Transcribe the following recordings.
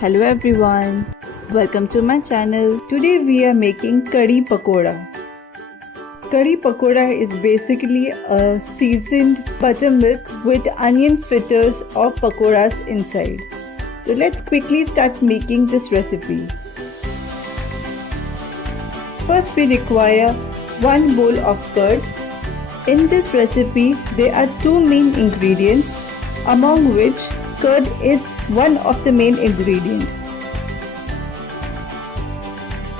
Hello everyone, welcome to my channel. Today we are making Kadhi Pakoda. Kadhi Pakoda is basically a seasoned buttermilk with onion fritters or pakoras inside. So let's quickly start making this recipe. First we require 1 bowl of curd. In this recipe there are 2 main ingredients, among which curd is one of the main ingredients.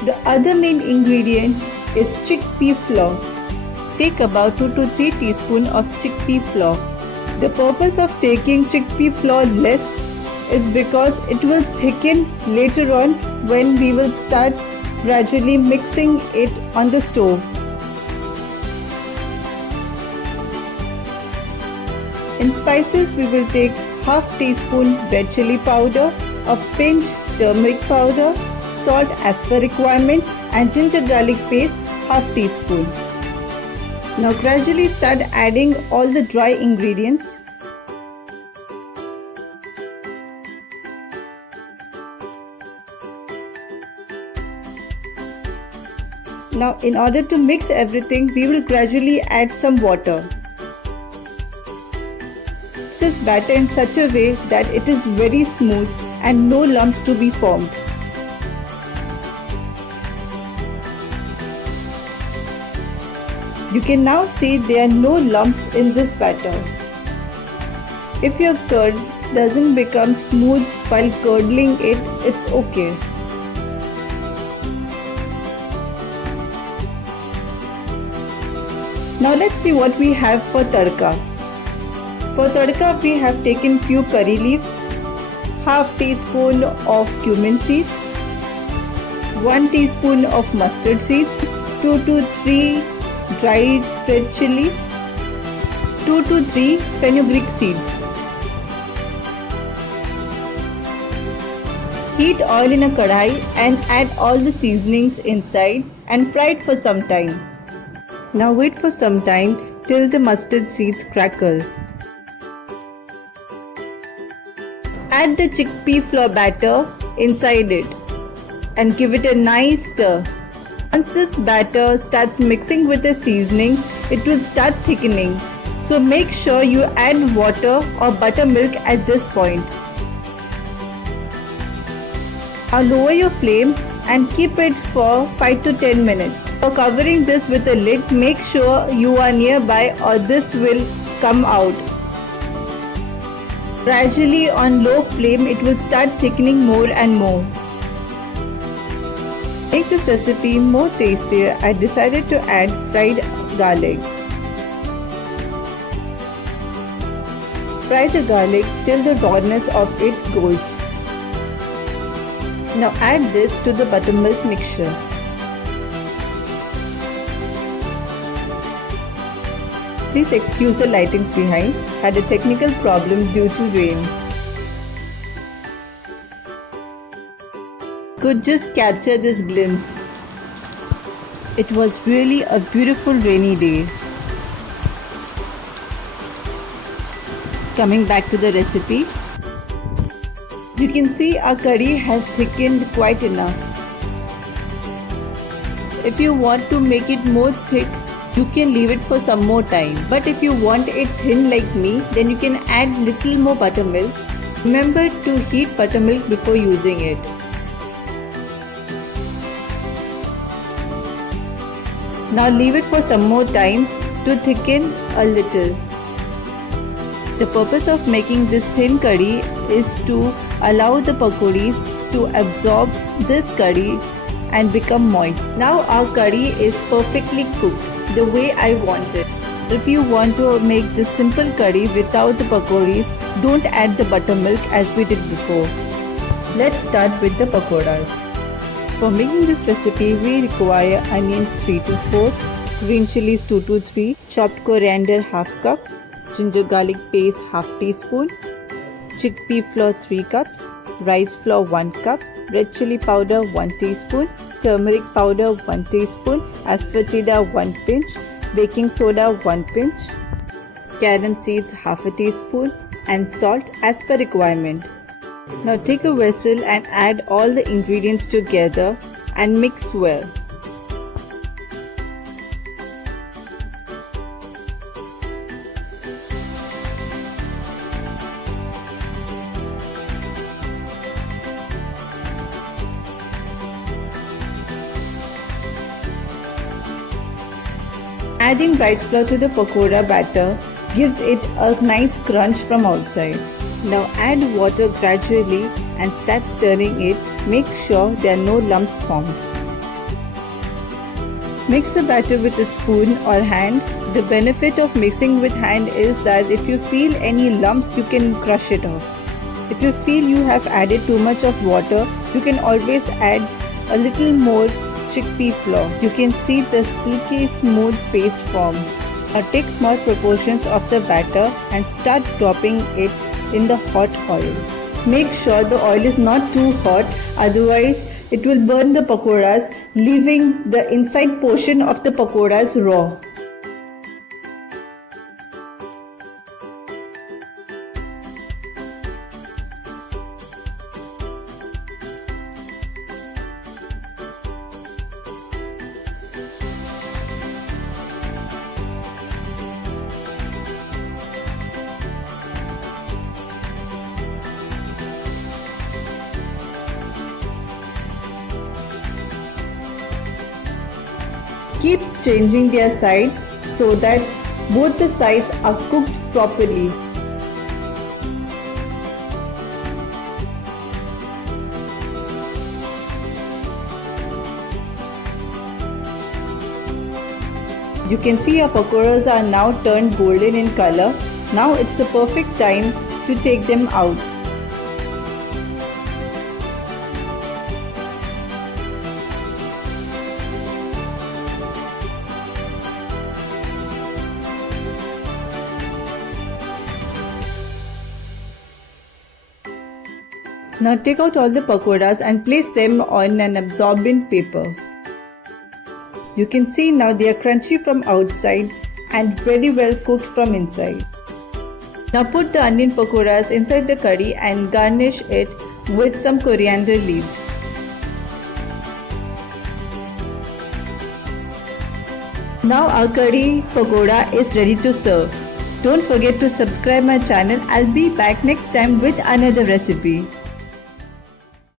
The other main ingredient is chickpea flour. Take about 2 to 3 teaspoons of chickpea flour. The purpose of taking chickpea flour less is because it will thicken later on when we will start gradually mixing it on the stove. In spices we will take half teaspoon red chili powder, a pinch turmeric powder, salt as per requirement and ginger garlic paste half teaspoon. Now gradually start adding all the dry ingredients. Now in order to mix everything, we will gradually add some water. This batter in such a way that it is very smooth and no lumps to be formed. You can now see there are no lumps in this batter. If your curd doesn't become smooth while curdling it, it's okay. Now let's see what we have for tadka. For tadka we have taken few curry leaves, half teaspoon of cumin seeds, 1 teaspoon of mustard seeds, 2 to 3 dried red chilies, 2 to 3 fenugreek seeds. Heat oil in a kadhai and add all the seasonings inside and fry it for some time. Now wait for some time till the mustard seeds crackle. Add the chickpea flour batter inside it and give it a nice stir. Once this batter starts mixing with the seasonings, it will start thickening. So make sure you add water or buttermilk at this point. Now lower your flame and keep it for 5 to 10 minutes. For covering this with a lid, make sure you are nearby or this will come out. Gradually on low flame it will start thickening more and more. To make this recipe more tastier, I decided to add fried garlic. Fry the garlic till the rawness of it goes. Now add this to the buttermilk mixture. Please excuse the lightings behind, had a technical problem due to rain. Could just capture this glimpse. It was really a beautiful rainy day. Coming back to the recipe, you can see our curry has thickened quite enough. If you want to make it more thick, you can leave it for some more time. But if you want it thin like me, then you can add little more buttermilk. Remember to heat buttermilk before using it. Now leave it for some more time to thicken a little. The purpose of making this thin curry is to allow the pakoris to absorb this curry and become moist. Now our curry is perfectly cooked the way I want it. If you want to make this simple curry without the pakoris, don't add the buttermilk as we did before. Let's start with the pakoras. For making this recipe, we require onions 3 to 4, green chilies 2 to 3, chopped coriander half cup, ginger garlic paste half teaspoon, chickpea flour 3 cups, rice flour 1 cup, red chili powder 1 teaspoon, turmeric powder 1 teaspoon, asafoetida 1 pinch, baking soda 1 pinch, carom seeds half a teaspoon and salt as per requirement. Now take a vessel and add all the ingredients together and mix well. Adding rice flour to the pakoda batter gives it a nice crunch from outside. Now add water gradually and start stirring it. Make sure there are no lumps formed. Mix the batter with a spoon or hand. The benefit of mixing with hand is that if you feel any lumps, you can crush it off. If you feel you have added too much of water, you can always add a little more chickpea flour. You can see the silky smooth paste form. Now take small proportions of the batter and start dropping it in the hot oil. Make sure the oil is not too hot, otherwise it will burn the pakoras, leaving the inside portion of the pakoras raw. Keep changing their side so that both the sides are cooked properly. You can see our pakoras are now turned golden in color. Now it's the perfect time to take them out. Now take out all the pakoras and place them on an absorbent paper. You can see now they are crunchy from outside and very well cooked from inside. Now put the onion pakoras inside the curry and garnish it with some coriander leaves. Now our curry pakoda is ready to serve. Don't forget to subscribe my channel. I'll be back next time with another recipe.